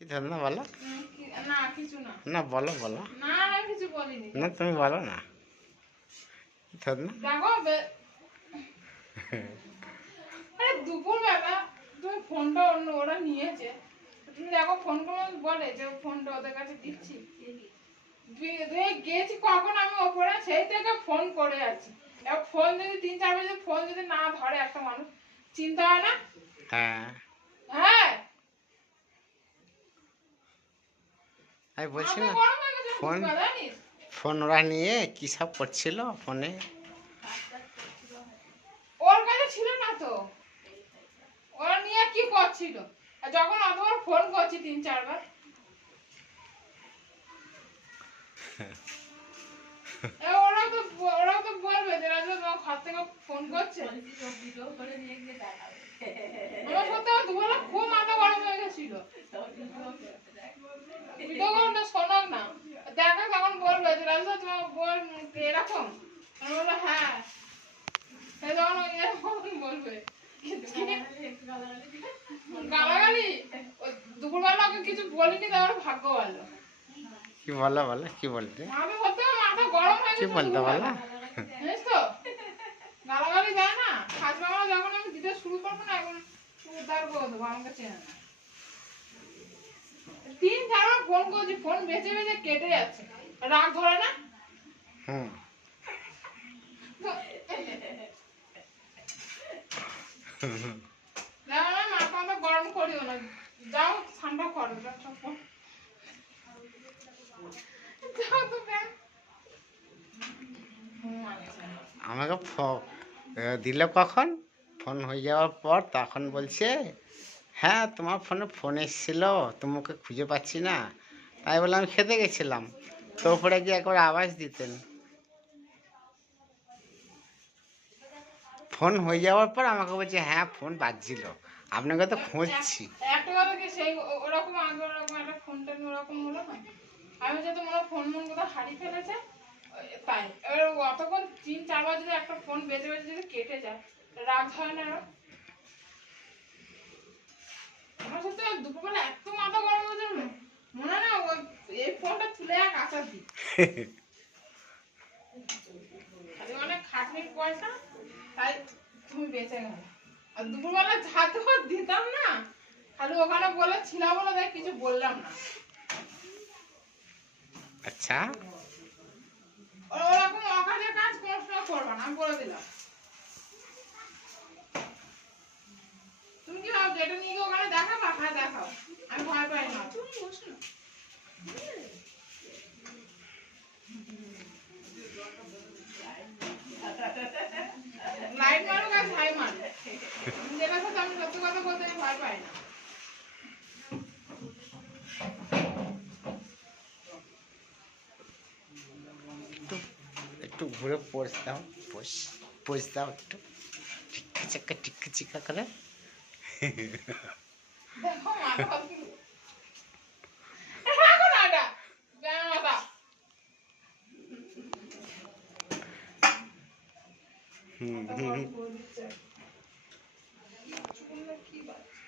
কি ধরনা বলো? না কিছু না। না বলো বলো। না না কিছু বলিনি। না তুমি বলো না। কি ধরনা? দেখো আরে দুপুরবেলা তুমি ফোনটা অন্য ওরা নিয়েছে, তুমি দেখো ফোন করে বলে যে ফোনটা ওদের কাছে দিচ্ছি। গেছি কখন আমি ওপরে, সেই থেকে ফোন করে আছি। এবার ফোন যদি 3-4 বাজে ফোন যদি না ধরে একটা মানুষ, চিন্তা হয় না? হ্যাঁ হ্যাঁ আমি বলছি মাথা না, গরম হয়ে গেছে ফোন বুঝবা, জানিস? ফোন ওরা নিয়ে কী সব করছিল ফোনে। ওর কাছে ছিল না তো, ওরা নিয়ে কি করছিল? আর যখন অতবার ফোন করছি 3-4 বার, ওরা তো বলবে যে রাজা তোমার ঘর থেকে ফোন করছে। আমার সত্যি দুবেলা খুব মাথা গরম হয়ে গেছিল। ভিডিও কলটা শোনাক না, দেখা তখন বলবে যে রাজা তোমার বল এরকম। আমি বলবো হ্যাঁ, তখন এরকম বলবে গালাগালি। দুপুরবেলা ওকে কিছু বলিনি, তার ভাগ্য ভালো। কি বলো বলো, কি বলতে? মাথা সত্যি মাথা গরম হয়ে কি গেছে বলতে বলো? জানিস তো, গালাগালি দেয় না। খাস বাংলা যখন আমি দিতে শুরু করবো না, এখন উদ্ধার করে দেবো, আমাকে চেনে না। 3-4 বার ফোন করছি, ফোন বেঁচে বেঁচে কেটে যাচ্ছে, রাগ ধরে না। হুম দেখো না, মাথা গরম করিও না, যাও ঠান্ডা করো। যাও তো আমাকে দিল কখন? ফোন হয়ে যাওয়ার পর তখন বলছে হ্যাঁ তোমার ফোনে ফোন এসেছিল, তোমাকে খুঁজে পাচ্ছি না। তাই বলে আমি খেতে গেছিলাম, তো ওপরে গিয়ে একবার আওয়াজ দিতেন। ফোন হয়ে যাওয়ার পর আমাকে বলছে হ্যাঁ ফোন বাজছিল, আপনাকে তো খুঁজছি। একটা কথা কি, সেই ওরকম আগে ওরকম একটা ফোনটা ওরকম হলো না, আমি যেহেতু মনে ফোন কোথাও হারিয়ে ফেলেছে, তাই এবার অতক্ষণ 3-4 বার যদি একটা ফোন বেজে বেজে যদি কেটে যায়, রাগ হয় না? আমার সাথে দুপুরবেলা এত মাথা গরম হয়েছে, মনে না এই ফোনটা তুলে এক আচার দিই। খালি অনেক খাটনির পয়সা, তাই তুমি বেঁচে গেল। আর দুপুরবেলা ঝাঁট দিতাম না, খালি ওখানে বলে ছিল বলে তাই কিছু বললাম না। আচ্ছা ওরকম অকাজে কাজ কোনো সময় করবা না, আমি বলে দিলাম। তুমি কি ভাবছো এটা নিয়ে গিয়ে ওখানে দেখাবা? হ্যাঁ দেখাও, আমি ভয় পাই না। তুমি বসো না, লাইট মারুক আর ভাই মারুক, যেটার সাথে আমি সত্যি কথা বলতে আমি ভয় পাই না। একটু একটু ঘুরে পোজ দাও, পোজ পোজ দাও একটু, টিক্কা চাক্কা টিক্কা চিক্কা করে। দেখো মাথা রাখো না, এটা ব্যাঙ মাথা। হুম মাথা হুম গরম করে দিচ্ছে। কি বাচ্চা?